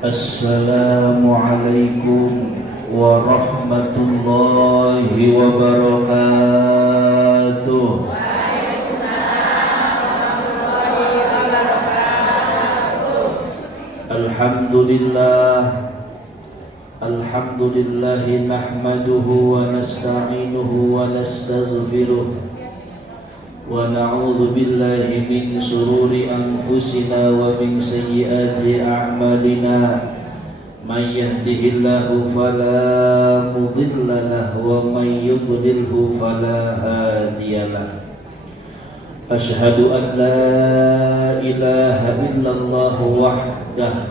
Assalamualaikum warahmatullahi wabarakatuh. Alhamdulillah nahmaduhu wa nasta'inuhu wa nastaghfiruh wa na'udzu billahi min shururi anfusina wa min sayyiati a'malina. Man yahdihillahu fala mudilla lahu wa man yudlilhu fala hadiyalah. Asyhadu an la ilaha illallah wahdah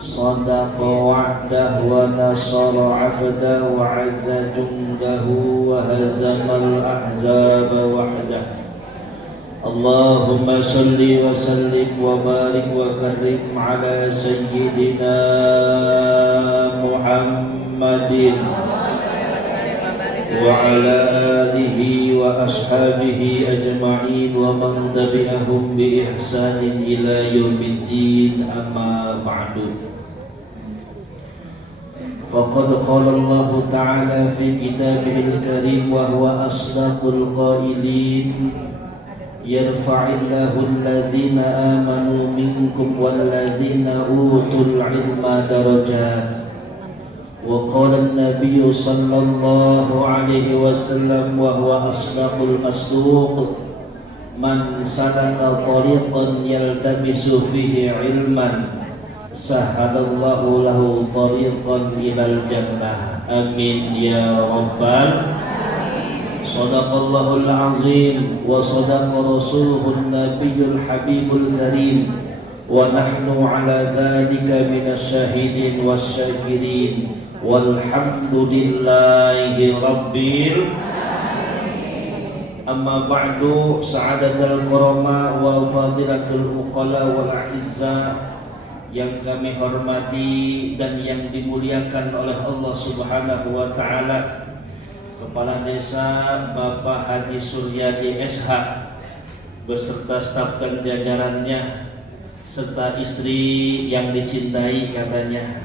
sadaqa wa'dah wa nasara 'abdah wa 'azza jundahu wa hazamal ahzaba wahdah. Allahumma salli wa sallim wa barik wa karim ala sayyidina Muhammadin wa ala alihi wa ashabihi ajma'in wa man tabi'ahum bi ihsanin ila yaumiddin, amma ba'du. Faqad qala Allah ta'ala fi kitabihil karim wa huwa asdaqul qailin, yarfa'illahu alladhina amanu minkum walladhina utul ilma darajat. Wa qala an-nabiy sallallahu alaihi wasallam wa huwa asdaqul asduq, man salaka tariqan yaltamisu fihi ilman sahalallahu lahu tariqan ilal jannah. Amin ya rabbal. Sadaqallahul azim wa sadaqa rasuluhun nabiyyul habibul karim wa nahnu ala dhalika minas syahidin wassyakirin walhamdulillahi rabbil alamin. Amma ba'du, sa'adatul karama wa fadilatul uqala wal a'izza yang kami hormati dan yang dimuliakan oleh Allah Subhanahu wa taala, Kepala Desa Bapak Haji Suryadi SH beserta staf dan jajarannya serta istri yang dicintai katanya.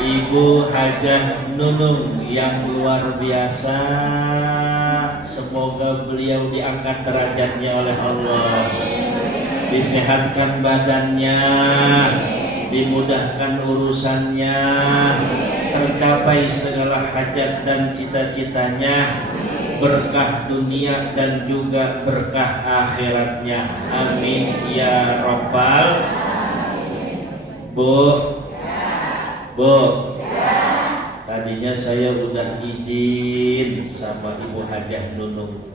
Ibu Hajah Nunung yang luar biasa, semoga beliau diangkat derajatnya oleh Allah, disehatkan badannya, dimudahkan urusannya, tercapai segala hajat dan cita-citanya, berkah dunia dan juga berkah akhiratnya. Amin ya rabbal. Bu, tadinya saya udah izin sama Ibu Hajah Nunung.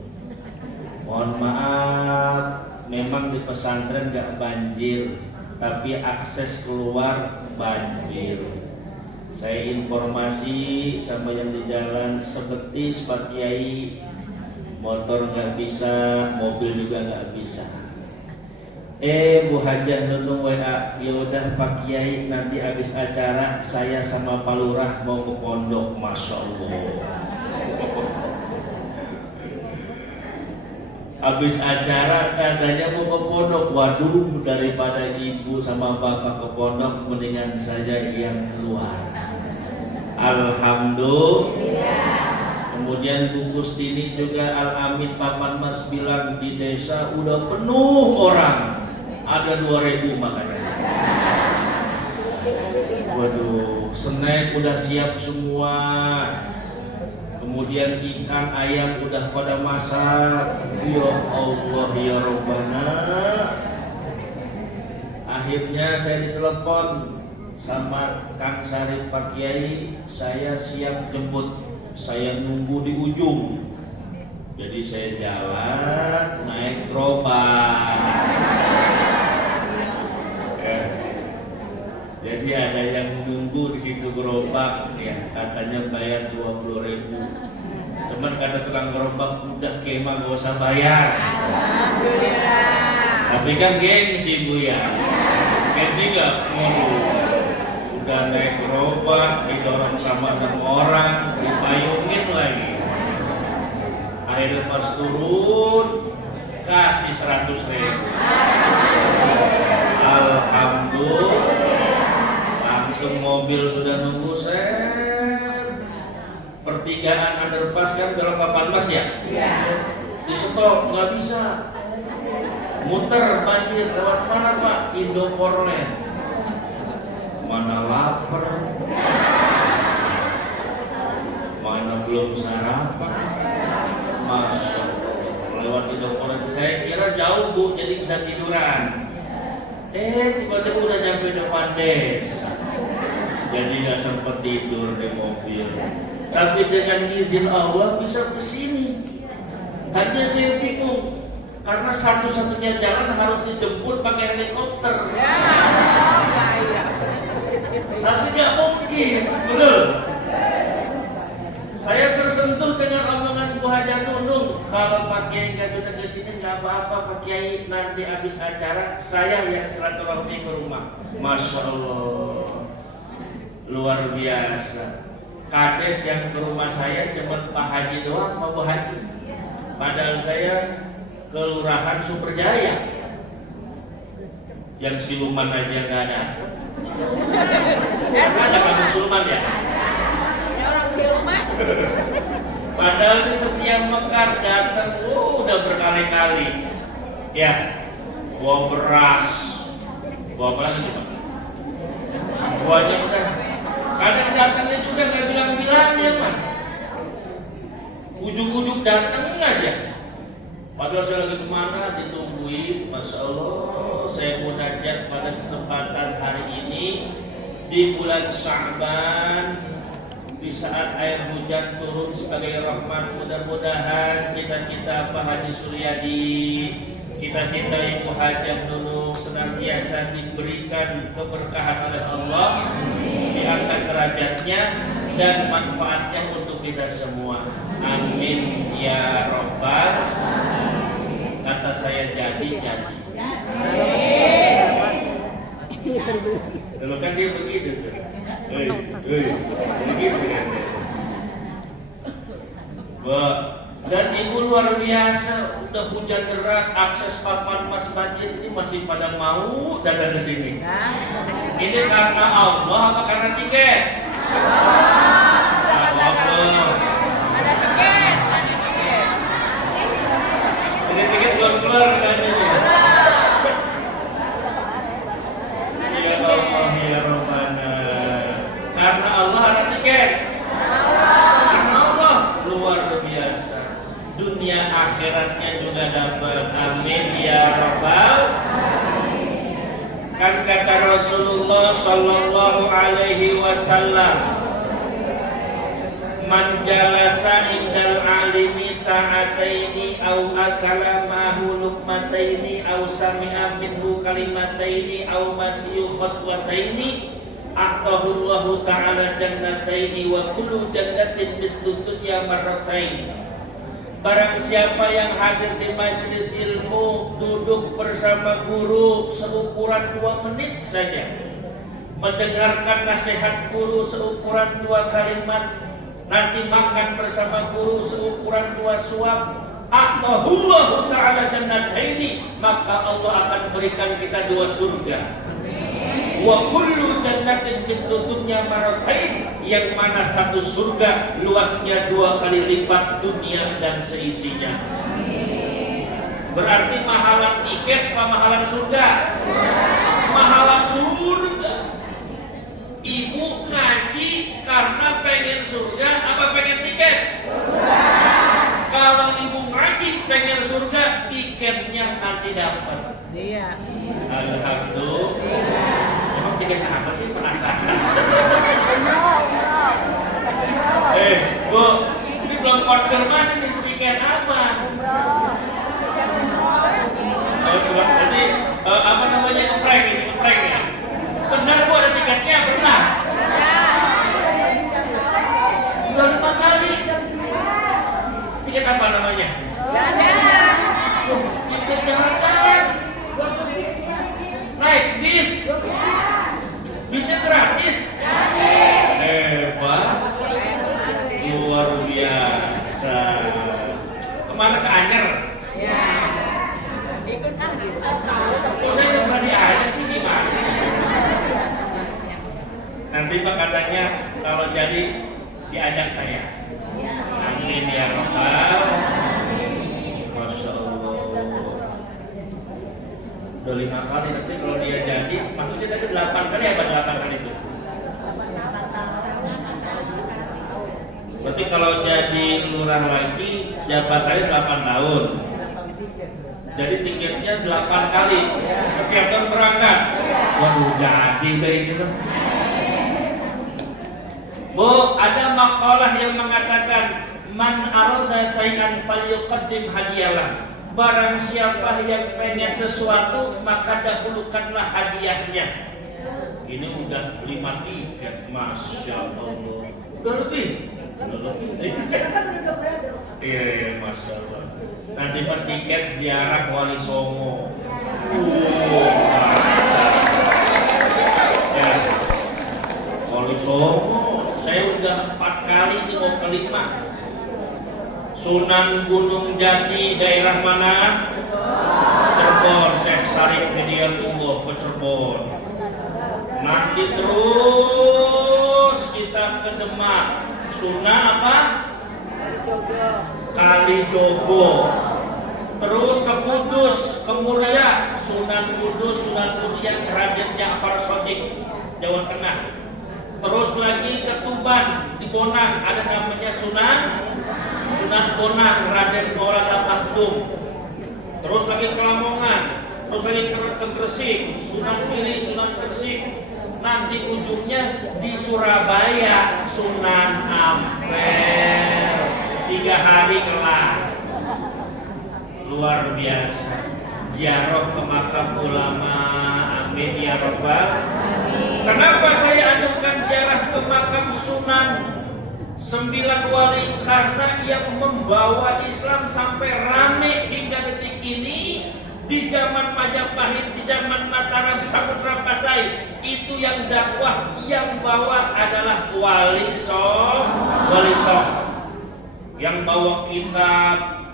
Mohon maaf, memang di pesantren gak banjir, tapi akses keluar banjir. Saya informasi sama yang di jalan sebetis Pak Kiai, motor nggak bisa, mobil juga nggak bisa. Bu Hajah Nunung WA, yaudah Pak Kiai, nanti habis acara saya sama Pak Lurah mau ke pondok. Masya Allah. Habis acara katanya mau ke pondok. Waduh, daripada ibu sama bapak ke pondok, mendingan saja yang keluar. Alhamdulillah. Kemudian Bu Kustini juga Al-Amin Papan Mas bilang di desa udah penuh orang, ada 2.000 makanya. Waduh, snack udah siap semua. Kemudian ikan ayam udah pada masak. Ya Allah ya Rabbana. Akhirnya saya ditelepon sama Kang Sarif Pak Kiai, saya siap jemput, saya nunggu di ujung. Jadi saya jalan naik gerobak. Jadi ada yang nunggu di situ gerobak, ya katanya bayar 20.000. Cuman kata tukang gerobak, udah kemah gak usah bayar. Alhamdulillah. Tapi kan gengsi Bu ya. Gengsi gak? Udah naik gerobak, didorong sama 6 orang, dipayungin lagi. Akhirnya pas turun, kasih 100.000. Alhamdulillah, langsung mobil sudah nunggu. Pertigaan underpass kan belok papan mas ya? Iya. Di stop nggak bisa, muter banjir. Lewat mana Pak? Indoporland. Mana lapar, mana belum sarapan. Masya Allah, lewat Indoporland. Saya kira jauh Bu, jadi bisa tiduran. Tiba-tiba udah nyampe depan desa, jadi nggak sempat tidur di mobil. Tapi dengan izin Allah bisa kesini. Tadinya saya bingung, karena satu-satunya jalan harus dijemput pakai helikopter. Ya, tapi nggak mungkin, betul. Saya tersentuh dengan omongan Bu Haja Nunung. Kalau Pak Kiai nggak bisa kesini nggak apa-apa, Pak Kiai nanti habis acara saya yang silaturahmi ke rumah. Masya Allah, luar biasa. Kades yang ke rumah saya cuma Pak Haji doang sama Bu Haji. Padahal saya kelurahan Superjaya, yang siluman aja nggak ada. Ada kamu siluman ya? Ya orang siluman. Padahal di setiap mekar datang, udah berkali-kali. Ya, bawa beras, bawa apa lagi Pak? Buahnya udah. Kadang datangnya juga nggak bilang-bilang ya Pak. Ujung-ujung datang aja. Padahal saya lagi kemana ditungguin. Masya Allah, saya munajat pada kesempatan hari ini di bulan Sya'ban, di saat air hujan turun sebagai rahmat. Mudah-mudahan kita-kita Pak Haji Suryadi, kita-kita Ibu Hajah Nunung senantiasa diberikan keberkahan oleh Allah, diangkat derajatnya dan manfaatnya untuk kita semua. Amin ya Rabbal. Kata saya jadi. Dulu kan dia begitu tuh. Begitu kan. Dan Ibu luar biasa, udah hujan deras, akses papan mas banjir ini masih pada mau datang ke sini. Ini karena Allah apa karena tiket? Allah. Ada tiket. Ini tiket belum keluar katanya. Ya Allah ya Rabbana. Karena Allah ada tiket. Karena Allah luar biasa. Dunia akhiratnya juga dapat. Amin ya Rabbal. Kan kata Rasulullah sallallahu alaihi wasallam, man jalasa indal alimi sa'ataini au akala mahu luqmataini au sami'a minhu kalimataini au masyu khatwataini aqtahullahu ta'ala jannataini wa kullu jannatin mithlu dunya marratain. Barang siapa yang hadir di majelis ilmu, duduk bersama guru seukuran 2 menit saja, mendengarkan nasihat guru seukuran 2 kalimat, nanti makan bersama guru seukuran 2 suap, aqtahullahu ta'ala jannataini, maka Allah akan berikan kita 2 surga. Wa kullu jannatin mislu dunya maratain, yang mana satu surga luasnya 2 kali lipat dunia dan seisinya. Berarti mahalan tiket apa mahalan surga? Mahalan surga. Ibu ngaji karena pengen surga apa pengen tiket? Kalau ibu ngaji pengen surga, tiketnya nanti dapat. Iya. Alhamdulillah. Emang tiketnya apa sih, penasaran? Bu, ini belum konfirmasi nih tiket apa? Jadi apa namanya umrah ini, umrah ya? Benar Bu ada tiketnya, pernah? Bulan 5 kali. Tiket apa namanya? Jalan-jalan. Tiket jalan-jalan. Naik bis. Bisnya gratis. Hebat. Luar biasa. Kemana, ke Anyer? Ya. Kok saya nggak berani aja sih, gimana sih? Nanti Pak katanya kalau jadi diajak saya. Amin ya Rabbal. Masya Allah. Udah 5 kali, nanti kalau dia jadi, maksudnya tadi 8 kali apa 8 kali itu? Berarti kalau jadi lurah lagi jabatannya 8 tahun. Jadi tiketnya 8 kali setiap tahun berangkat. Waduh, jadi kayak gitu. Bu, ada makalah yang mengatakan man arada sayyan falyuqaddim hadiyalah. Barang siapa yang pengen sesuatu maka dahulukanlah hadiahnya. Ini udah 5 tiket, Masya Allah. Udah lebih. Iya, Masya Allah. Nanti tiket ziarah Wali Songo. Wali Songo, saya udah 4 kali, ini mau ke-5. Sunan Gunung Jati, daerah mana? Cirebon. Syekh Sarif Media Tunggu ke Cirebon. Nanti terus kita ke Demak. Sunan apa? Kalijogo. Terus ke Kudus, ke Muria. Sunan Kudus, Sunan Muria, Raden Ja'far Shadiq, Jawa Tengah. Terus lagi ke Tuban, di Bonang ada namanya Sunan Bonang, Raden Maulana Makhdum. Terus lagi ke Lamongan, terus lagi ke Gresik, Sunan Giri, Sunan Gresik. Nanti ujungnya di Surabaya, Sunan Ampel. 3 hari kelar. Luar biasa. Ziarah ke makam ulama. Amin ya Rabbal. Kenapa saya ajukan ziarah ke makam Sunan 9 wali? Karena yang membawa Islam sampai rame hingga detik ini. Di zaman Majapahit, di zaman Mataram, Samudra Pasai, itu yang dakwah, yang bawa adalah Wali Songo. Yang bawa kitab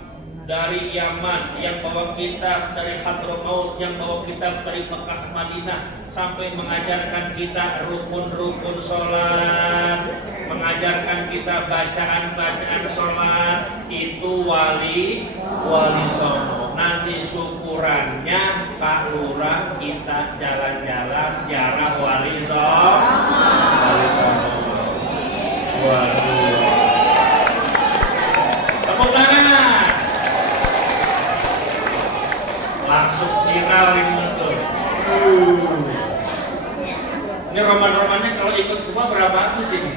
dari Yaman, yang bawa kitab dari Hadramaut, yang bawa kitab dari Mekah Madinah, sampai mengajarkan kita rukun-rukun sholat, mengajarkan kita bacaan-bacaan sholat. Itu Wali Songo. Nanti syukurannya Pak Lurah kita jalan-jalan ziarah Wali Songo. Waduh. Tepuk tangan. Langsung viral ini betul. Ini roman-romannya kalau ikut semua berapa sih?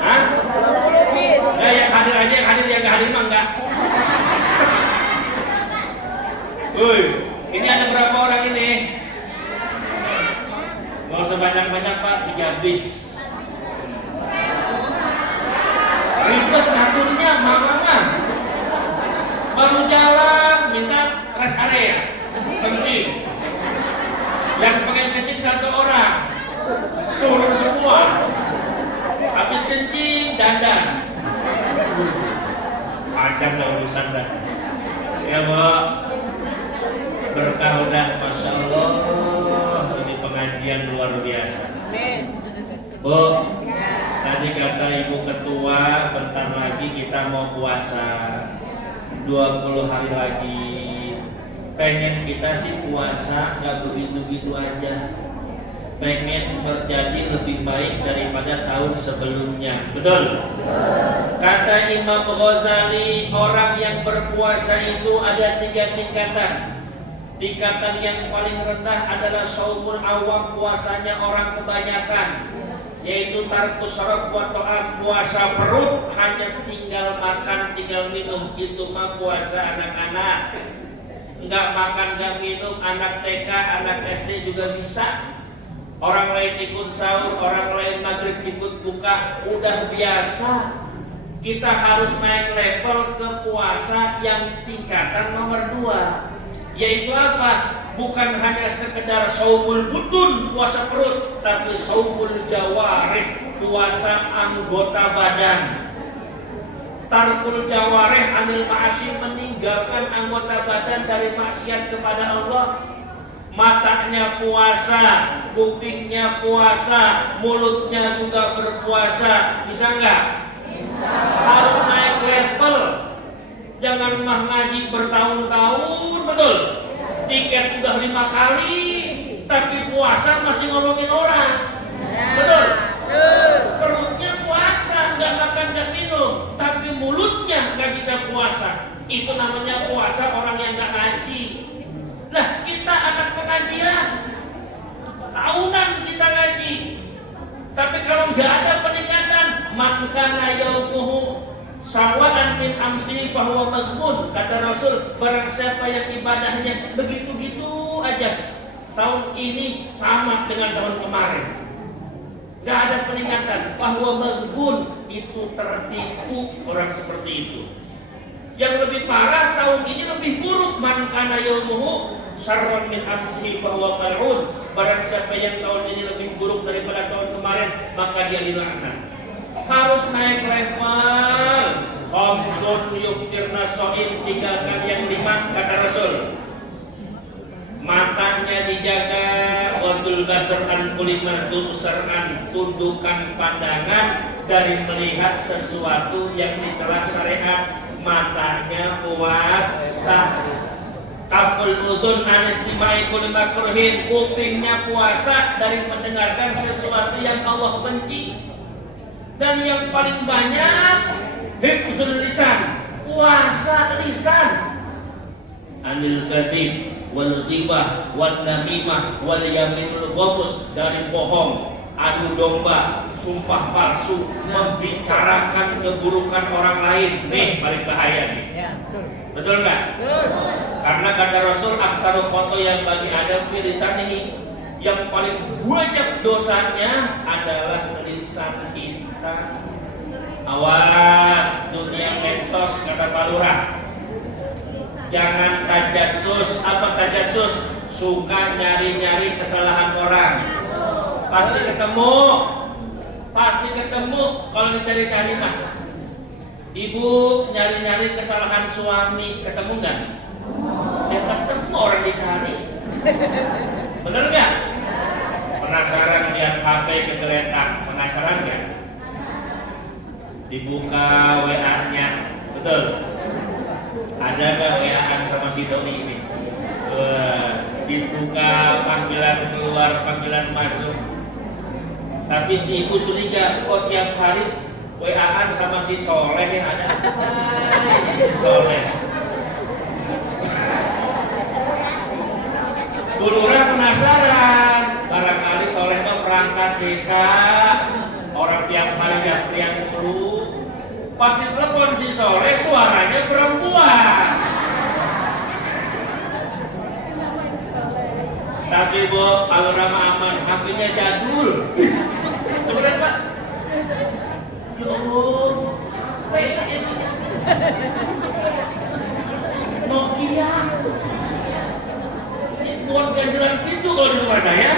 Hah? Nah, yang hadir aja, yang nggak hadir mah enggak. Ini ada berapa orang ini? Gak usah banyak-banyak Pak, 3 bis. Ribet ngaturnya, mana? Baru jalan, minta rest area, kencing. Yang pengen kencing 1 orang, turun semua. Habis kencing, dandan. Panjang lah urusan dah. Ya Mbak, berkah udah, Masya Allah. Ini pengajian luar biasa. Bu, tadi kata Ibu Ketua, bentar lagi kita mau puasa 20 hari lagi. Pengen kita sih puasa gak begitu-gitu aja. Pengen terjadi lebih baik daripada tahun sebelumnya. Betul? Kata Imam Ghazali, orang yang berpuasa itu ada 3 tingkatan. Tingkatan yang paling rendah adalah shaumul awam, puasanya orang kebanyakan, yaitu tarkus syarab wa ta'am, puasa perut, hanya tinggal makan, tinggal minum. Itu mah puasa anak-anak. Enggak makan, enggak minum, anak TK, anak SD juga bisa. Orang lain ikut sahur, orang lain maghrib ikut buka, udah biasa. Kita harus naik level ke puasa yang tingkatan nomor 2, yaitu apa? Bukan hanya sekedar shaumul butun, puasa perut, tapi shaumul jawarih, puasa anggota badan. Tarkul jawareh anil ma'asyi, meninggalkan anggota badan dari maksiat kepada Allah. Matanya puasa, kupingnya puasa, mulutnya juga berpuasa. Bisa nggak? Harus naik level. Jangan mah ngaji bertahun-tahun, betul. Tiket udah 5 kali, tapi puasa masih ngomongin orang. Betul. Perutnya puasa, nggak makan nggak minum, tapi mulutnya nggak bisa puasa. Itu namanya puasa orang yang nggak ngaji. Nah, kita anak pengajian, tahunan kita ngaji, tapi kalau nggak ada peningkatan, man kana yaumuhu sawa'an min amsi fahuwa mazmun, kata Rasul. Barang siapa yang ibadahnya begitu-gitu aja, tahun ini sama dengan tahun kemarin, nggak ada peningkatan, fahuwa mazmun, itu tertipu orang seperti itu. Yang lebih parah, tahun ini lebih buruk. Man kana yaumuhu syarran min amsihi fahuwa mal'un. Barang siapa yang tahun ini lebih buruk daripada tahun kemarin, maka dia dilaknat. Harus naik level. Khamsun yuftirna shaim, tinggalkan yang 5, kata Rasul. Matanya dijaga, wadul basar an kulli sar'an, tundukan pandangan dari melihat sesuatu yang dicela syariat. Matanya puasa. Kaful udhun an istimai kulli makruhin, kupingnya puasa dari mendengarkan sesuatu yang Allah benci. Dan yang paling banyak hifzul lisan, puasa lisan. Anil kadzib wal ghibah wan namimah wal yaminul ghamus, dari bohong, adu domba, sumpah palsu, membicarakan keburukan orang lain. Nih paling bahaya nih. Betul nggak? Karena kata Rasul, aktaru foto yang bagi Adam lisan ini, yang paling banyak dosanya adalah lisan kita. Awas dunia medsos, kata Pak Lurah. Jangan tajasus. Apa tajasus? Suka nyari-nyari kesalahan orang. Pasti ketemu kalau dicari-cari mah. Ibu nyari-nyari kesalahan suami, ketemu nggak? Ya ketemu, orang dicari. Bener nggak? Penasaran lihat HP kegeletak, penasaran nggak? Dibuka WA-nya, betul? Ada nggak WA-an sama si Doni ini? Dibuka, panggilan keluar, panggilan masuk. Tapi si ibu curiga, kok tiap hari WA-an sama si Soleh yang ada apa? Si Soleh. Bu Lurah penasaran, barangkali Soleh mah perangkat desa, orang tiap hari yang perlu. Pas ditelepon si Soleh, suaranya perempuan. Tapi Bu, kalau nama aman, HP-nya jadul. Beneran Pak? Ya Allah, Nokia. Ini buat ganjelan pintu kalau di rumah saya.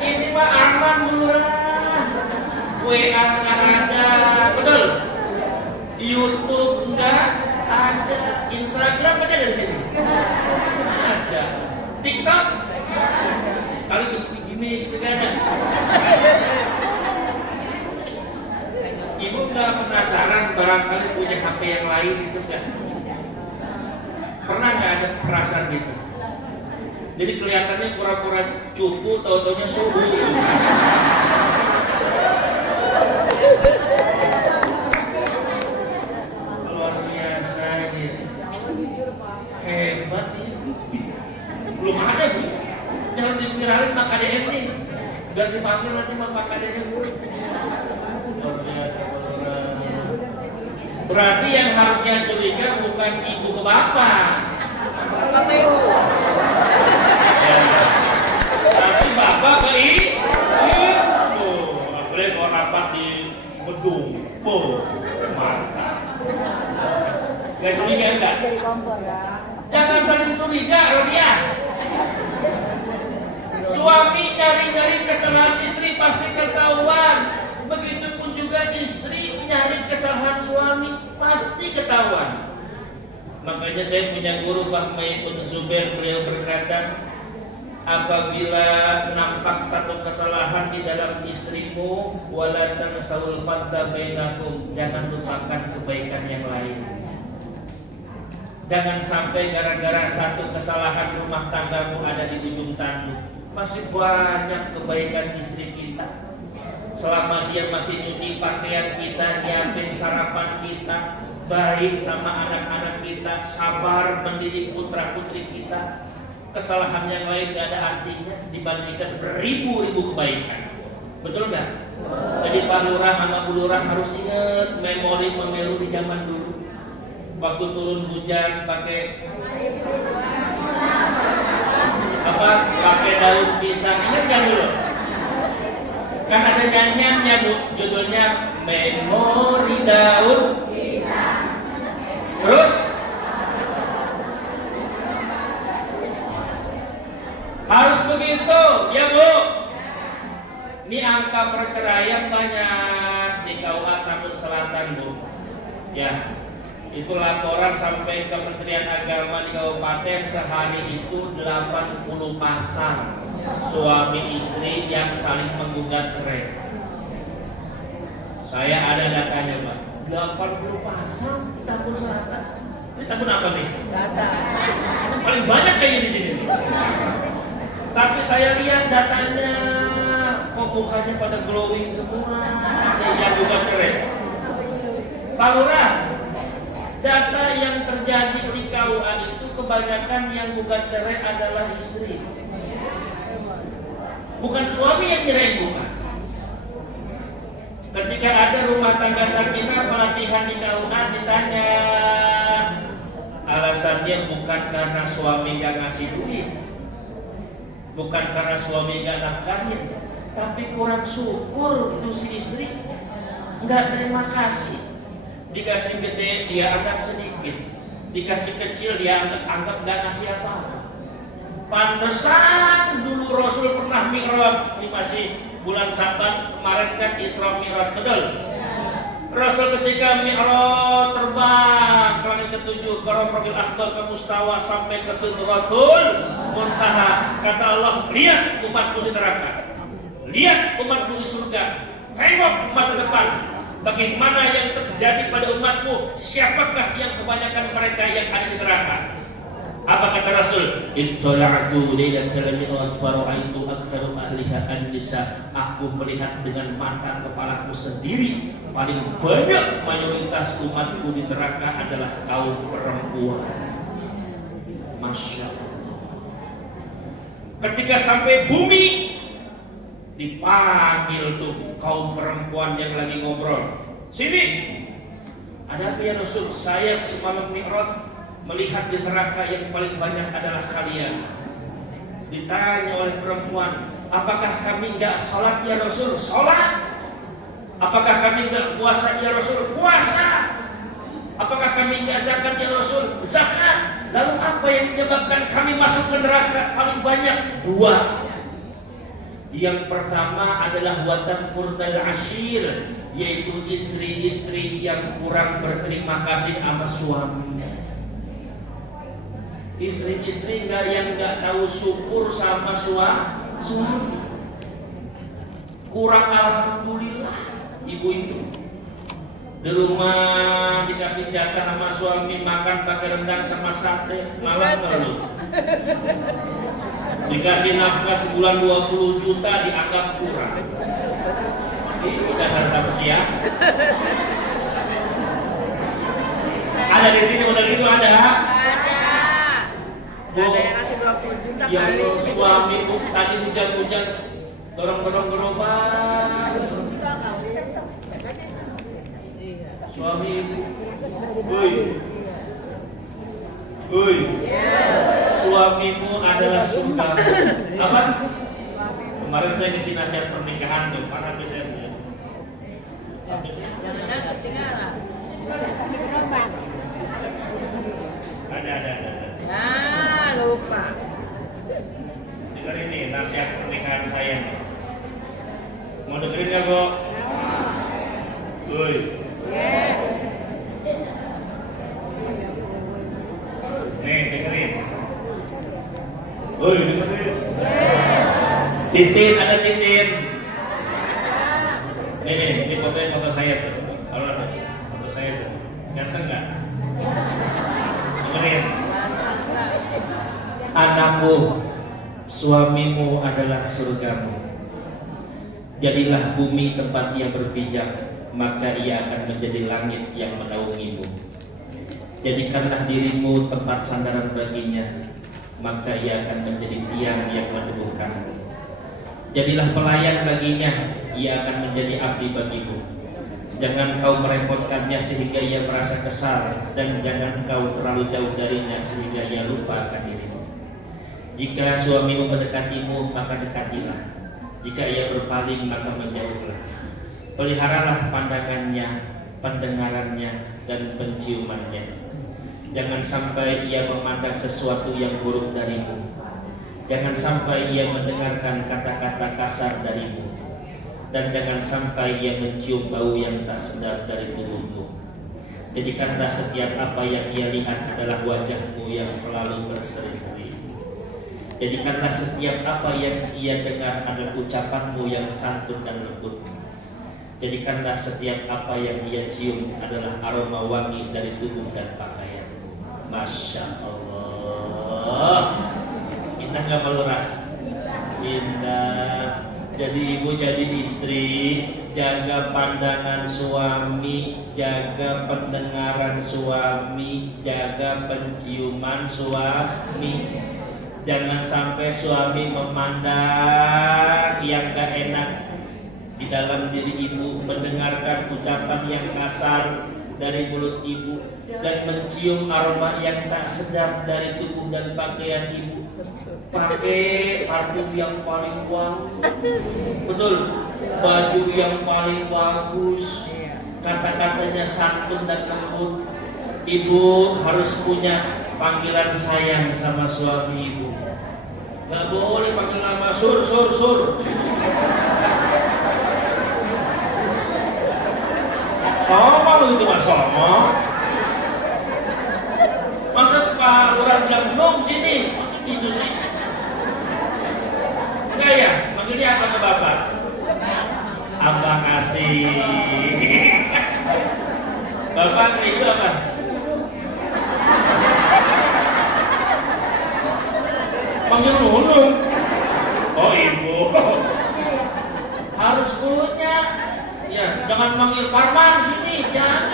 Ini mah aman murah. WA nggak ada, betul? YouTube nggak ada, Instagram ada dari sini. Ada. TikTok? Kali begini gitu kan ada. Ibu nggak penasaran barangkali punya HP yang lain itu nggak? Pernah nggak ada perasaan gitu? Jadi kelihatannya pura-pura cupu, tau-taunya suhu. Luar biasa ini. Hebat ya. Belum ada Bu. Yang harus diviralin Pak KDM nih. Gak dipanggil nanti sama Pak KDM Bu. Luar biasa. Berarti yang harusnya curiga bukan ibu ke bapak. Bapak ke ibu. Ya. Tapi bapak ke ibu. Apalagi kalau rapat di gedung. Mantap. Gak curiga enggak? Jangan saling curiga, Rodia. Suami nyari-nyari kesalahan istri pasti ketahuan. Begitupun juga istri nyari kesalahan suami, pasti ketahuan. Makanya saya punya guru Pak Maimun Zubair, beliau berkata, apabila nampak satu kesalahan di dalam istrimu, wala tansawul fadla bainakum, jangan lupakan kebaikan yang lain. Jangan sampai gara-gara satu kesalahan rumah tanggamu ada di ujung tanduk. Masih banyak kebaikan istri kita. Selama dia masih nyuci pakaian kita, nyiapin sarapan kita, baik sama anak-anak kita, sabar mendidik putra-putri kita. Kesalahan yang lain gak ada artinya dibandingkan beribu-ribu kebaikan. Betul gak? Jadi Pak Lurah sama Bu Lurah harus ingat memori Memeru di zaman dulu. Waktu turun hujan pakai apa? Pakai daun pisang. Ingat gak dulu? Kan ada nyanyiannya Bu, judulnya Memori Daun Pisang. Terus harus begitu, ya Bu. Ini angka perceraian banyak di KUA Tambun Selatan Bu. Ya, itu laporan sampai Kementerian Agama di kabupaten, sehari itu 80 pasang suami istri yang saling menggugat cerai. Saya ada datanya Pak, 80 pasang di Tambun Selatan. Ini Tambun apa nih? Data. Paling banyak kayaknya di sini. Tapi saya lihat datanya, kok mukanya pada glowing semua, yang gugat cerai. Pak Lurah, data yang terjadi di KUA itu kebanyakan yang gugat cerai adalah istri, bukan suami yang nyerahin, bukan. Ketika ada rumah tangga sakinah pelatihan di KUA, ditanya, alasannya bukan karena suami gak ngasih duit, bukan karena suami gak nafkahin, tapi kurang syukur itu si istri, nggak terima kasih. Dikasih gede dia anggap sedikit, dikasih kecil dia anggap nggak ngasih apa-apa. Pantesan dulu Rasul pernah mi'raj, ini masih bulan Saban kemarin kan Isra Mi'raj, betul? Rasul ketika mi'raj terbang ke langit ketujuh, ke Rafiqil Akhdar, ke Mustawa, sampai ke Sidratul Muntaha. Kata Allah, lihat umatku di neraka, lihat umatku di surga, tengok masa depan, bagaimana yang terjadi pada umatmu, siapakah yang kebanyakan mereka yang ada di neraka. Apa kata Rasul? Ittala'tu lailatal mi'raj fara'aitu aktsaru ahliha an-nisa. Aku melihat dengan mata kepalaku sendiri, paling banyak mayoritas umatku di neraka adalah kaum perempuan. Masya Allah. Ketika sampai bumi, dipanggil tuh kaum perempuan yang lagi ngobrol. Sini, ada apa ya Rasul? Saya semalam mi'raj melihat di neraka yang paling banyak adalah kalian. Ditanya oleh perempuan, apakah kami enggak sholat ya Rasul? Sholat. Apakah kami enggak puasa ya Rasul? Puasa. Apakah kami enggak zakat ya Rasul? Zakat. Lalu apa yang menyebabkan kami masuk ke neraka paling banyak? Dua. Yang pertama adalah watan furdal ashir, yaitu istri-istri yang kurang berterima kasih sama suami. Istri-istri yang nggak tahu syukur sama suami, kurang alhamdulillah. Ibu itu di rumah dikasih jatah sama suami makan pakai rendang sama sate, malah ngeluh. Dikasih nafkah sebulan 20 juta dianggap kurang. Ini dasar manusia. Ada di sini model itu ada. Ada yang ngasih 20 juta kali. Suamiku tadi hujan-hujan dorong-dorong gerobak. Suami ibu, suamimu adalah surga. Apa? Kemarin saya ngisi nasihat pernikahan tuh, mana bisa ya? Jangan ketinggalan. Ada. Ah, lupa. Dengar ini nasihat pernikahan saya. Mau dengerin nggak, Bu? Nih, dengerin. Woi, dengerin. Titin, ada titin. Ini foto saya tuh. Kalau ada foto saya tuh, ganteng nggak? Dengerin. Anakku, suamimu adalah surgamu. Jadilah bumi tempat ia berpijak, maka ia akan menjadi langit yang menaungimu. Jadikanlah dirimu tempat sandaran baginya, maka ia akan menjadi tiang yang meneguhkanmu. Jadilah pelayan baginya, ia akan menjadi abdi bagimu. Jangan kau merepotkannya sehingga ia merasa kesal, dan jangan kau terlalu jauh darinya sehingga ia lupa akan dirimu. Jika suamimu mendekatimu, maka dekatilah. Jika ia berpaling, maka menjauhlah. Peliharalah pandangannya, pendengarannya, dan penciumannya. Jangan sampai ia memandang sesuatu yang buruk darimu. Jangan sampai ia mendengarkan kata-kata kasar darimu. Dan jangan sampai ia mencium bau yang tak sedap dari tubuhmu. Jadikanlah setiap apa yang ia lihat adalah wajahmu yang selalu berseri-seri. Jadikanlah setiap apa yang ia dengar adalah ucapanmu yang santun dan lembut. Jadikanlah setiap apa yang ia cium adalah aroma wangi dari tubuh dan pakaian. Masya Allah. Indah nggak Lurah? Indah. Jadi ibu jadi istri, jaga pandangan suami, jaga pendengaran suami, jaga penciuman suami. Jangan sampai suami memandang yang gak enak di dalam diri ibu, mendengarkan ucapan yang kasar dari mulut ibu, dan mencium aroma yang tak sedap dari tubuh dan pakaian ibu. Pakai parfum yang paling wangi, betul, baju yang paling bagus, kata-katanya santun dan lembut. Ibu harus punya panggilan sayang sama suami ibu. Gak boleh panggil nama sur. Sama begitu mas, sama. Masa Pak Lurah bilang belum sini, masa gitu sih? Enggak ya, panggilnya apa ke bapak? Abang kasih. Bapak itu apa? Panggil Nunung. Oh ibu. Harus punya. Ya, jangan manggil Parman sini, jangan.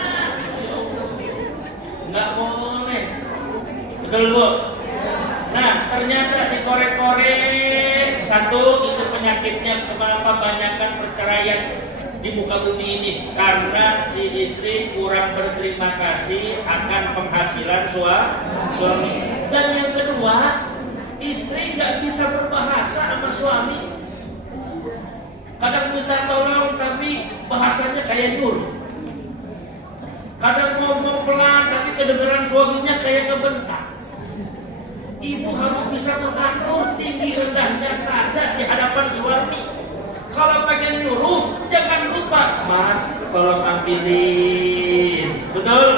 Nggak boleh. Betul bu. Nah, ternyata dikorek-korek. Satu, itu penyakitnya kenapa banyakkan perceraian di muka bumi ini, karena si istri kurang berterima kasih akan penghasilan suami. Dan yang kedua, istri nggak bisa berbahasa sama suami. Kadang minta tolong tapi bahasanya kayak nur. Kadang ngomong pelan tapi kedengeran suaminya kayak ngebentak. Ibu harus bisa mengatur tinggi rendahnya nada di hadapan suami. Kalau pengen nyuruh, jangan lupa, Mas, tolong ambilin. Betul?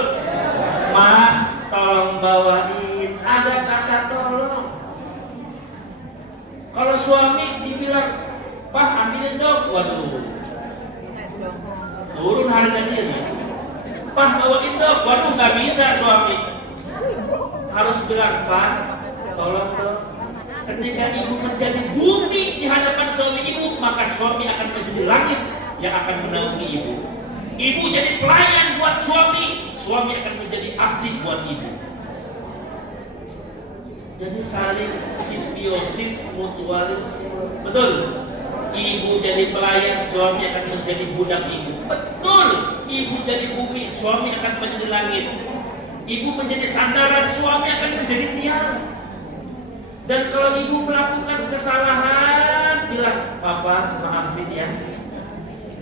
Mas, tolong bawain. Ada kata tolong. Kalau suami dibilang, Pak, ambilin dong. Waduh. Turun harga diri. Pak, bawain dong. Waduh, nggak bisa suami. Harus bilang, Pak, tolong dong. Ketika ibu menjadi bumi di hadapan suami ibu, maka suami akan menjadi langit yang akan menaungi ibu. Ibu jadi pelayan buat suami, suami akan menjadi abdi buat ibu. Jadi saling simbiosis, mutualis. Betul. Ibu jadi pelayan, suami akan menjadi budak ibu. Betul. Ibu jadi bumi, suami akan menjadi langit. Ibu menjadi sandaran, suami akan menjadi tiang. Dan kalau ibu melakukan kesalahan, bilang, Papa maafin ya.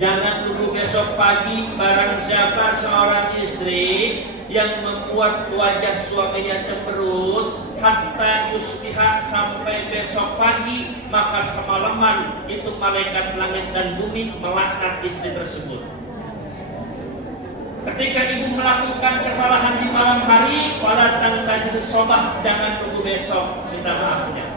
Jangan tunggu besok pagi. Barang siapa seorang istri yang membuat wajah suaminya cemberut, hatta yusbiha, sampai besok pagi, maka semalaman itu malaikat langit dan bumi melaknat istri tersebut. Ketika ibu melakukan kesalahan di malam hari, fala tantazir sobah, jangan tunggu besok minta maafnya.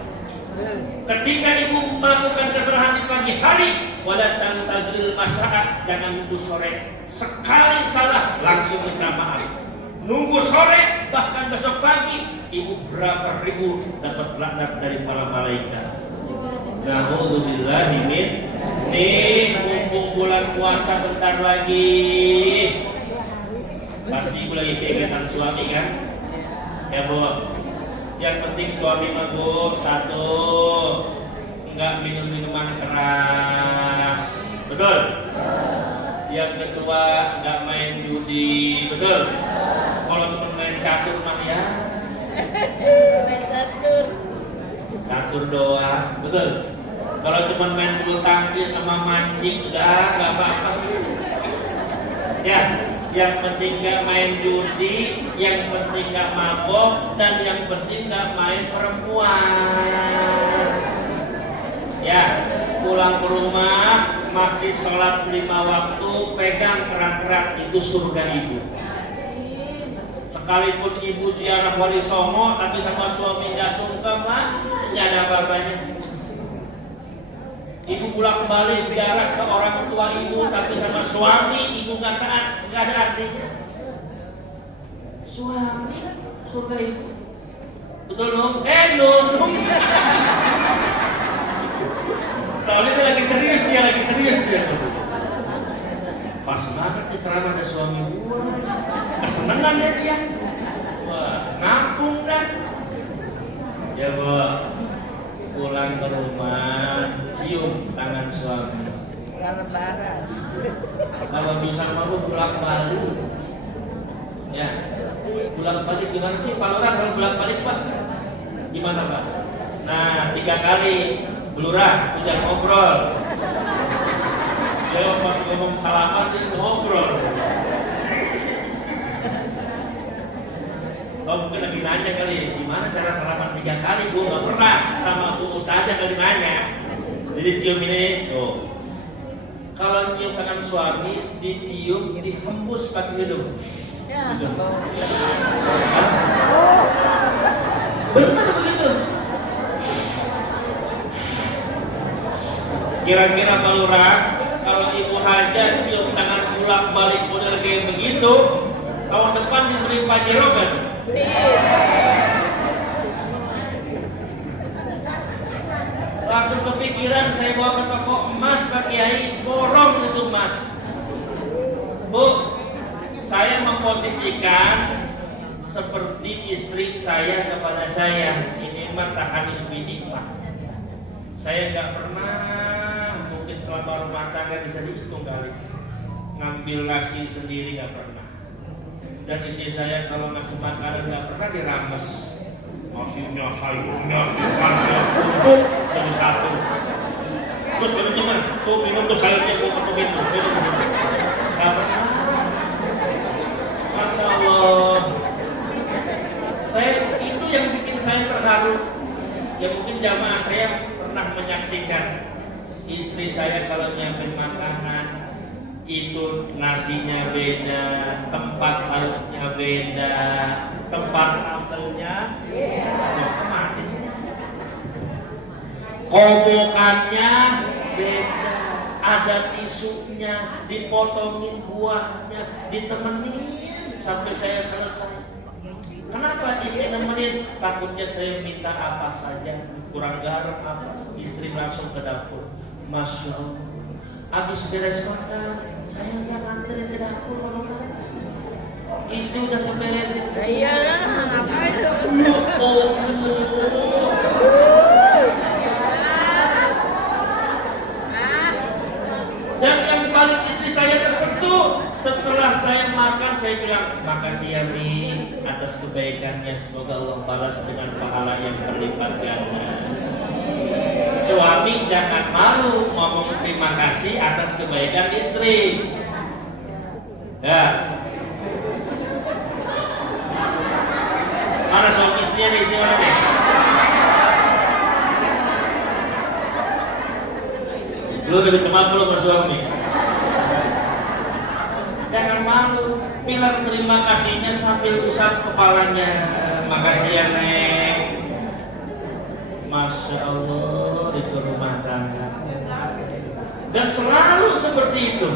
Ketika ibu melakukan kesalahan di pagi hari, wala tantazir masaat, jangan nunggu sore. Sekali salah langsung minta maaf. Nunggu sore bahkan besok pagi, ibu berapa ribu dapat laknat dari para malaikat. Na'udzubillahi min. Nih mumpung bulan puasa bentar lagi. Pasti ibu lagi keingetan suami kan? Ya Bu. Yang penting suami mah Bu, satu, enggak minum minuman keras. Betul? Yang kedua, enggak main judi. Betul? Kalau cuma main catur mah ya. Main catur. Catur doang. Betul? Kalau cuma main bulu tangkis sama mancing udah enggak apa-apa. Ya. Yang penting gak main judi, yang penting gak mabok, dan yang penting gak main perempuan. Ya, pulang ke rumah masih sholat 5 waktu, pegang erat-erat, itu surga ibu. Sekalipun ibu ziarah Wali Songo, tapi sama suami gak sungkem, gak ada apa-apanya. Ibu pulang balik ziarah ke orang tua ibu, tapi sama suami ibu nggak taat, nggak ada artinya. Suami surga ibu, betul dong? Nung. Soalnya dia lagi serius dia. Pas banget di ceramah ada suami gua, kesenangan dia. Wah, nampung dan. Ya Bu. Pulang ke rumah, cium tangan suami. Lebaran. Kalau bisa mau pulang balik. Ya, pulang balik gimana sih Pak Lurah kalau pulang balik Pak? Gimana Pak? Nah, 3 kali Lurah udah ngobrol. Dia pas ngomong salaman dia ngobrol. Oh mungkin lagi nanya kali, gimana cara salaman 3 kali? Gue gak pernah, sama Bu Ustazah kali nanya. Jadi cium ini, tuh. Kalau nyium tangan suami, dicium, dihembus pakai hidung. Ya. Gitu. Benar begitu. Kira-kira Pak Lurah, kalau ibu hajat cium tangan pulang balik model kayak begitu, tahun depan diberi pajero kan? Langsung kepikiran saya bawa ke toko emas Pak Kiai, borong itu emas. Bu, saya memposisikan seperti istri saya kepada saya. Ini mah tahanis binikmah. Saya nggak pernah, mungkin selama rumah tangga bisa dihitung kali, ngambil nasi sendiri nggak pernah. Dan istri saya kalau ngasih makanan nggak pernah dirames. Nasinya, sayurnya, ikannya, tumpuk jadi satu. Terus minumnya mana? Tuh minum tuh sayurnya, gue minum. Nggak pernah. Masya Allah. Itu yang bikin saya terharu. Ya mungkin jamaah saya pernah menyaksikan istri saya kalau nyiapin makanan, itu nasinya beda, tempat lauknya beda, tempat sambelnya otomatis, kobokannya beda, ada tisunya, dipotongin buahnya, ditemenin sampai saya selesai. Kenapa istri nemenin? Takutnya saya minta apa saja, kurang garam apa, istri langsung ke dapur. Masya Allah. Habis beres makan, saya nggak nganterin ke dapur kalau kan. Istri udah keberesin. Iya lah, ngapain dong? Dan yang paling istri saya tersentuh setelah saya makan, saya bilang makasih ya Mi atas kebaikannya, semoga Allah balas dengan pahala yang berlipat ganda. Suami jangan malu ngomong terima kasih atas kebaikan istri. Ya. Mana suami istrinya nih? Gimana nih? Lu lebih teman belum bersuami? Jangan malu. bilang terima kasihnya sambil usap kepalanya. Makasih ya Neng. Masya Allah, itu rumah tangga. Dan selalu seperti itu.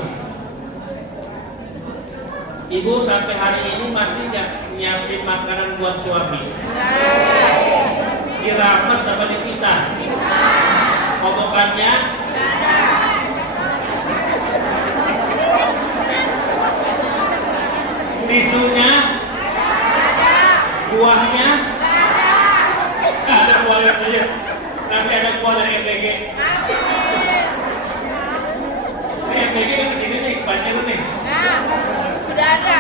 Ibu sampai hari ini masih nggak nyiapin makanan buat suami? Dirames apa dipisah? Kokokannya? Tisunya? Buahnya? Ada buahnya aja. Nanti ada buah dari MBG. Ini MBG kan kesini nih, banyak nih. Udah ada.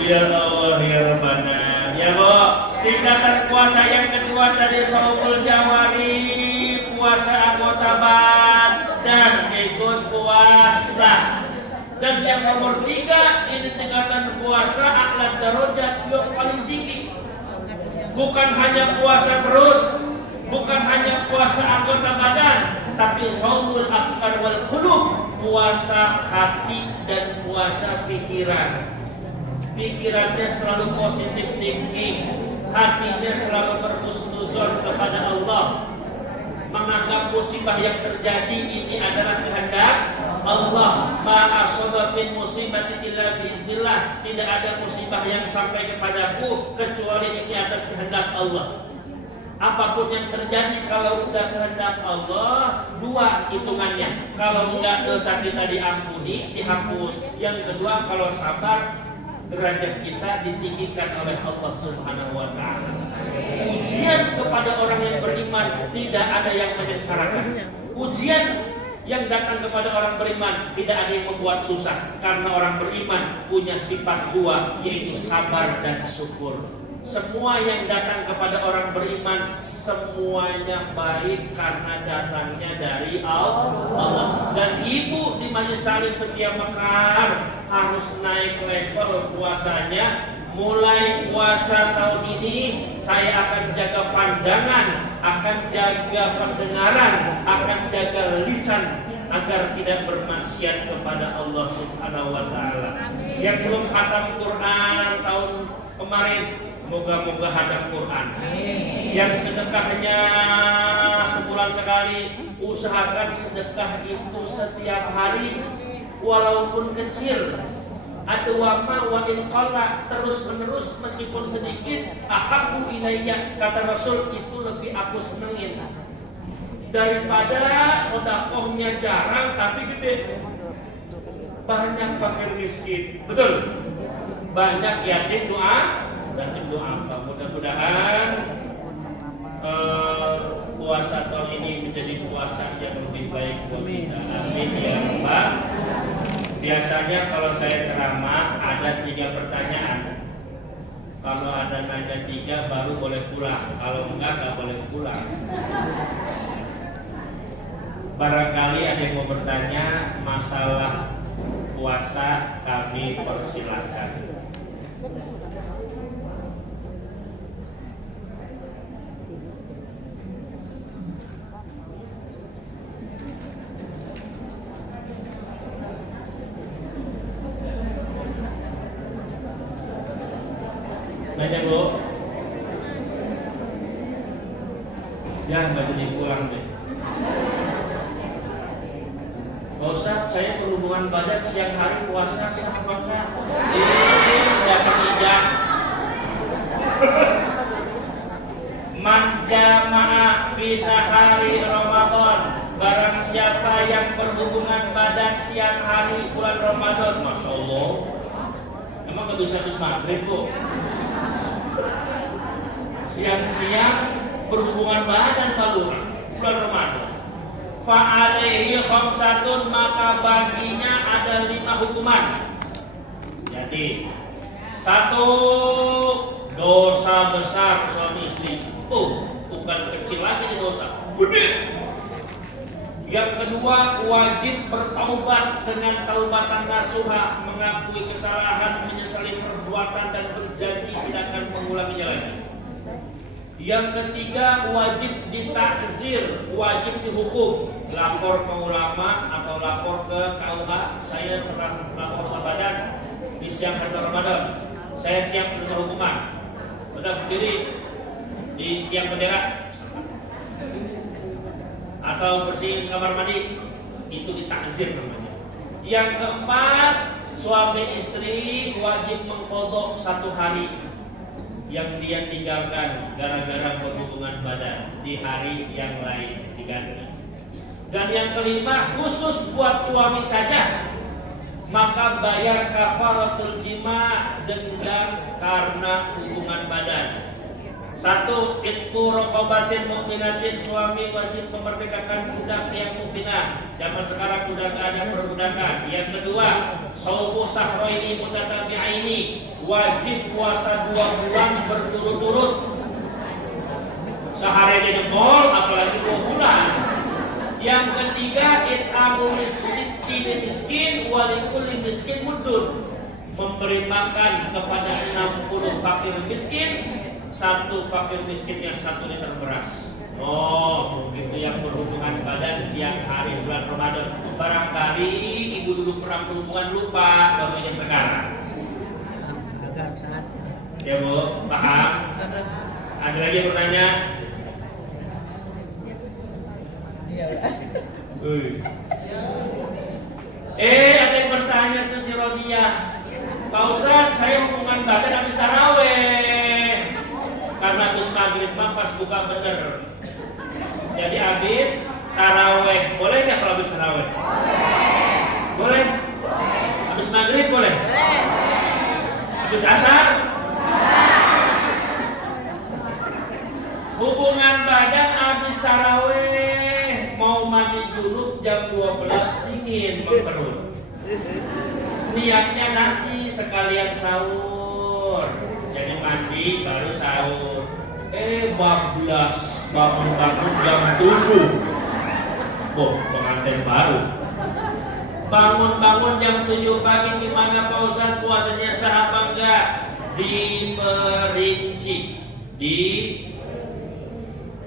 Ya Allah, ya Rabbana. Ya Bu, tingkatan puasa yang kedua dari Shaumul Jawari, puasa anggota badan ikut puasa. Dan yang nomor 3 ini tingkatan puasa akhlak darajat yang paling tinggi. Bukan hanya puasa perut, bukan hanya puasa anggota badan, tapi shaumul afkar wal qulub, puasa hati dan puasa pikiran. Pikirannya selalu positif tinggi, hatinya selalu berhusnuzon kepada Allah, menganggap musibah yang terjadi ini adalah kehendak Allah. Ma asaba min musibatin illa biidznillah, tidak ada musibah yang sampai kepadaku kecuali ini atas kehendak Allah. Apapun yang terjadi kalau udah kehendak Allah, 2 hitungannya. Kalau enggak dosa kita diampuni, dihapus. Yang kedua, kalau sabar, derajat kita ditinggikan oleh Allah Subhanahu wa taala. Ujian kepada orang yang beriman tidak ada yang menyengsarakan. Ujian yang datang kepada orang beriman tidak ada yang membuat susah, karena orang beriman punya sifat 2, yaitu sabar dan syukur. Semua yang datang kepada orang beriman semuanya baik karena datangnya dari Allah. Dan ibu di Majelis Ta'lim Setia Mekar harus naik level puasanya. Mulai puasa tahun ini saya akan jaga pandangan, akan jaga pendengaran, akan jaga lisan agar tidak bermaksiat kepada Allah Subhanahu wa taala. Yang belum khatam Quran tahun kemarin, moga-moga hatam Quran. Yang sedekahnya sebulan sekali, usahakan sedekah itu setiap hari walaupun kecil. Atau wama wa in qalla, terus menerus meskipun sedikit, ahabbu ilayya, kata Rasul, itu lebih aku senengin daripada sedekahnya jarang tapi gede. Banyak fakir miskin, betul. Banyak yatim doa dan doa. Mudah-mudahan puasa tahun ini menjadi puasa yang lebih baik buat kita. Amin ya Rabbal. Biasanya kalau saya ceramah ada 3 pertanyaan. Kalau ada nanya 3 baru boleh pulang. Kalau enggak boleh pulang. Barangkali ada yang mau bertanya masalah puasa, kami persilakan. Nanya Bu? Jangan nggak jadi pulang deh. Gak usah, saya berhubungan badan siang hari puasa sah apa enggak? Dasar ijak. Man jama'a fi nahari Ramadan, barang siapa yang berhubungan badan siang hari bulan Ramadan, Masya Allah. Emang gak bisa habis maghrib Bu? Siang-siang berhubungan badan baru bulan Ramadan. Fa'alaihi khamsatun, maka baginya ada 5 hukuman. Jadi 1, dosa besar suami istri. Bukan kecil lagi ini dosa, gede. Yang kedua, wajib bertaubat dengan taubatan nasuha, mengakui kesalahan, menyesali perbuatan dan berjanji tidak akan mengulanginya lagi. Yang ketiga, wajib ditakzir, wajib dihukum, lapor ke ulama atau lapor ke KUA. Saya pernah lapor ke badan, di siang hari Ramadan. Saya siap menerima hukuman. Sudah berdiri di tiang bendera atau bersihin kamar mandi, itu ditakzir namanya. Yang keempat, suami istri wajib mengqadha 1 hari yang dia tinggalkan gara-gara berhubungan badan di hari yang lain diganti. Dan yang kelima, khusus buat suami saja, maka bayar kafaratul jima, dendam karena hubungan badan. 1, itqu raqabatin mukminatin, suami wajib memerdekakan budak yang mukminah. Zaman sekarang udah gak ada perbudakan. Yang kedua, shaumu shahraini mutatabi'aini, wajib puasa 2 bulan berturut-turut. Sehari aja jempol, apalagi 2 bulan. Yang ketiga, it'amu miskin walikulli miskin muddun, memberi makan kepada 60 fakir miskin, 1 fakir miskin yang 1 liter beras. Oh, itu yang berhubungan badan siang hari bulan Ramadan. Barangkali ibu dulu pernah berhubungan lupa, baru ingat sekarang. Ya Bu, paham? Ada lagi yang bertanya? Ada yang bertanya tuh si Rodia, Pak Ustadz, saya hubungan badan habis taraweh. Karena habis maghrib mah pas buka bener. Jadi habis taraweh, boleh nggak kalau habis taraweh? Boleh. Habis maghrib boleh? Habis asar? Hubungan badan habis taraweh, mau mandi junub jam 12 dingin memperut. Niatnya nanti sekalian sahur, jadi mandi baru sahur. Bablas bangun-bangun jam 7. Pengantin baru. Bangun-bangun jam 7 pagi, gimana Pak Ustadz, puasanya sah apa enggak? Diperinci.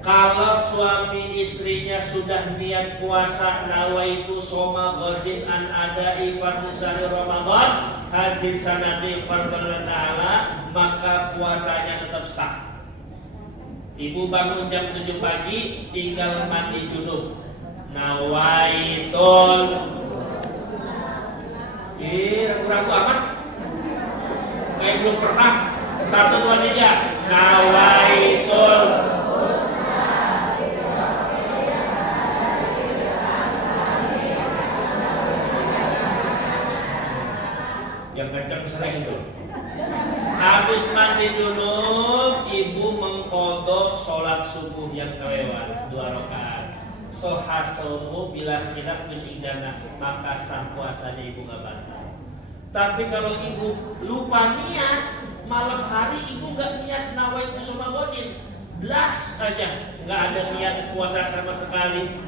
Kalau suami istrinya sudah niat puasa, nawaitu soma ghadin an adai fardhu syahri Ramadan hadis sanadi fardhu ta'ala, maka puasanya tetap sah. Ibu bangun jam 7 pagi, tinggal mandi junub. Nawaitul. Ragu-ragu amat. Kayak belum pernah. 1, 2, 3. Nawaitul. Yang kencang sering itu. Habis mandi junub, ibu mengqadha sholat subuh yang kelewat 2 rakaat. Sohasomu bila khilaf bil idana, maka sah puasanya ibu nggak batal. Tapi kalau ibu lupa niat, malam hari ibu nggak niat nawaitu soma ghadin, blas aja, nggak ada niat puasa sama sekali.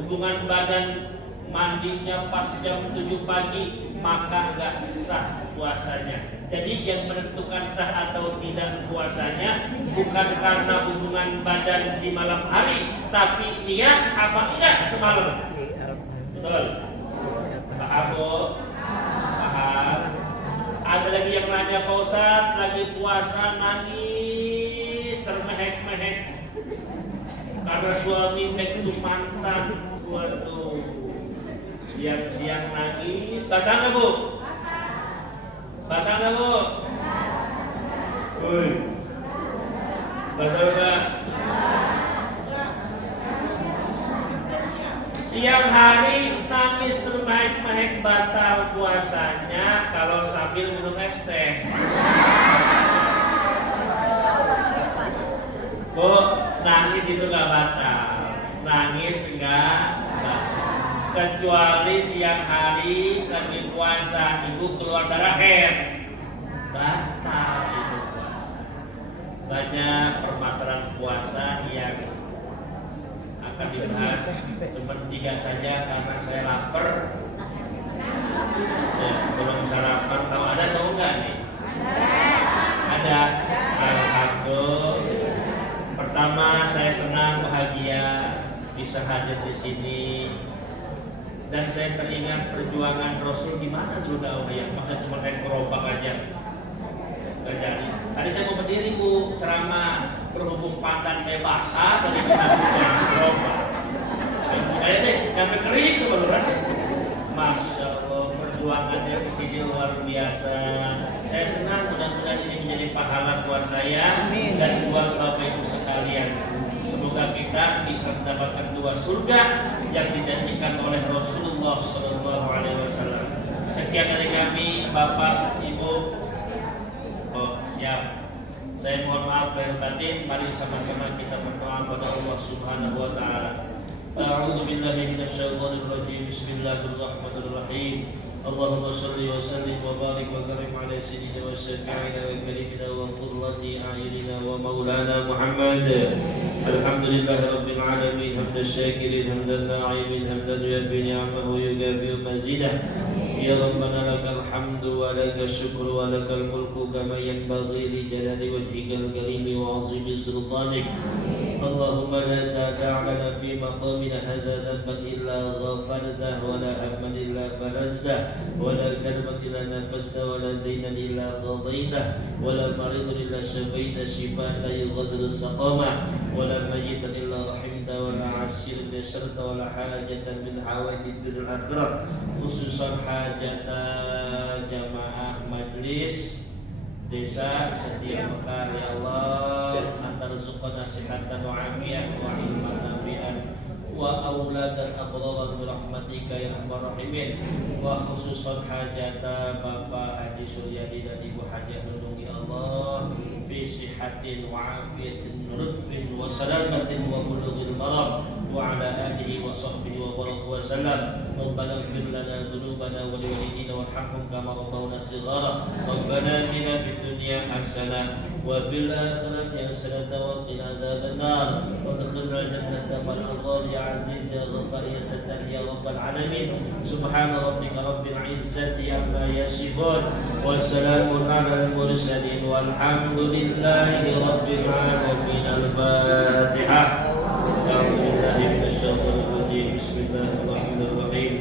Hubungan badan mandinya pas jam 7 pagi, maka nggak sah puasanya. Jadi yang menentukan sah atau tidak puasanya bukan karena hubungan badan di malam hari, tapi niat apa enggak semalam. Betul? Paham Bu? Paham? Ada lagi yang nanya, Pak Ustadz, lagi puasa nangis termehek-mehek karena suami itu mantan. Waduh, siang-siang nangis, batal nggak Bu? Batal nggak Bu? Woi, batal nggak? Siang hari nangis termehek-mehek, batal puasanya kalau sambil minum es teh. Bu, nangis itu nggak batal, nangis nggak batal. Kecuali siang hari lagi puasa, ibu keluar darah haid, batal ibu puasa. Banyak permasalahan puasa yang akan dibahas, cuma 3 saja karena saya lapar. Belum sarapan, tahu ada atau enggak nih? Ada. Alhamdulillah. Pertama, saya senang bahagia bisa hadir di sini. dan saya teringat perjuangan Rasul gimana dulu dakwahnya, masa cuma naik gerobak aja nggak jadi. Tadi saya mau berdiri Bu ceramah, berhubung pantat saya basah dari naik gerobak, kayak deh sampai kering tuh baru rasa. Masya Allah, perjuangannya di sini luar biasa. Saya senang, mudah-mudahan ini menjadi pahala buat saya dan buat Bapak Ibu sekalian. Semoga kita bisa mendapatkan dua surga yang dijanjikan oleh Rasulullah SAW. Sekian dari kami, Bapak, Ibu. Oh, siap. Saya mohon maaf lahir batin. Mari sama-sama kita berdoa kepada Allah Subhanahu Wa Taala. A'udzu billahi minasyaitonir rajim. Bismillahirrahmanirrahim. Allahumma shalli wa sallim wa barik wa karim ala sayyidina wa syafi'ina wa karimina wa qurrati a'yunina wa maulana Muhammad. Alhamdulillahi rabbil alamin, hamdan syakirin, hamdan na'imin, hamdan yuwaffi ni'amahu wa yukafi mazidah. Ya Rabbana lakal hamdu wa lakal syukru wa lakal mulku kama yanbaghi li jalali wajhikal karim wa 'azimi sultanik. Allahumma la tada'a lana fi maqamina hadha dhanban illa ghafartahu wa la hamman illa farajtahu wa la karban illa nafasta wa la daynan illa qadaytahu wa la maridan illa shafaita shifaan la yughadiru saqama wa la mayyitan illa rahimta wa la 'asiran illa syarta wa la hajatan min hawaijid dunyal akhirah, khususan hajata jamaah majlis desa setiap Mekar. Ya Allah, antarzuqna sihatan wa afiatan wa ilman nafi'an wa auladan abraran bi rahmatika ya arhamar rahimin, wa khususan hajata Bapak Haji Suryadi dan Ibu Haji Nunung. Ya Allah, fi sihatin wa afiatin lutfin wa salamatin wa bulughil maram wa ala alihi wa sahbihi wa baraka wa sallam. Rabbana ighfir lana dhunubana wa liwalidina warhamhum kama rabbawna shighara. Rabbana atina fid dunya hasanah wa fil akhirati hasanah wa qina adzaban nar wa adkhilna jannata ma'al abrar ya aziz ya ghafar ya sattar ya rabbal alamin. Subhana rabbika rabbil izzati amma yasifun wa salamun alal mursalin walhamdulillahi rabbil alamin. Al-Fatihah. أعوذ بالله من الشيطان الرجيم. بسم الله الرحمن الرحيم.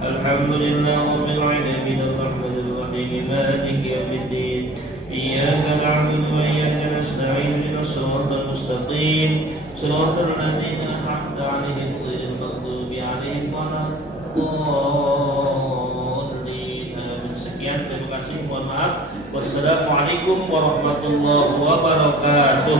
الحمد لله رب العالمين الرحمن الرحيم مالك يوم الدين. إياك نعبد وإياك نستعين اهدنا الصراط المستقيم صراط الذين أنعمت عليهم غير المغضوب عليهم ولا الضالين. Sekian, terima kasih, mohon maaf. Wassalamualaikum warahmatullahi wabarakatuh.